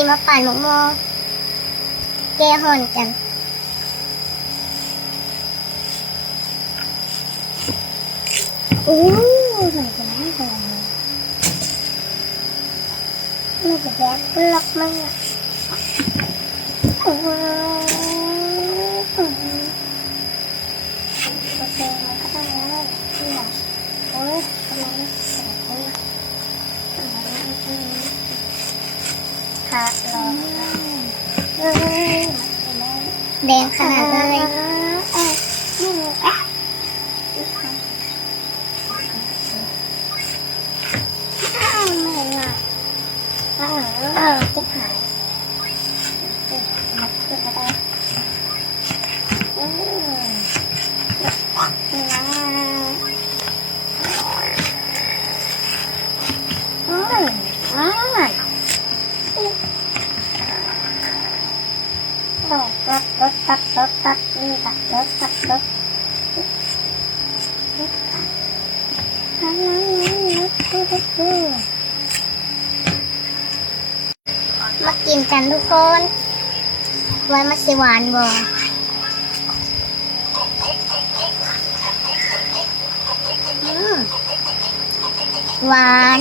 สิมาปั่นหมกโมแก้ห่อนกันโอ้ยไม่จะไม่จะไม่จะแยกล็อกมั้งอ่ะโอ้ยโอเคมันก็ต้องแล้วที่หลังโอ้ยทำไมไม่ใส่เลยค่ะรอแดงขนาดเลยไม่หนักจะหายนักขึ้นมาได้รถนี่ค่ะรถมากินกันทุกคนไว้มาสิหวานบ่หวาน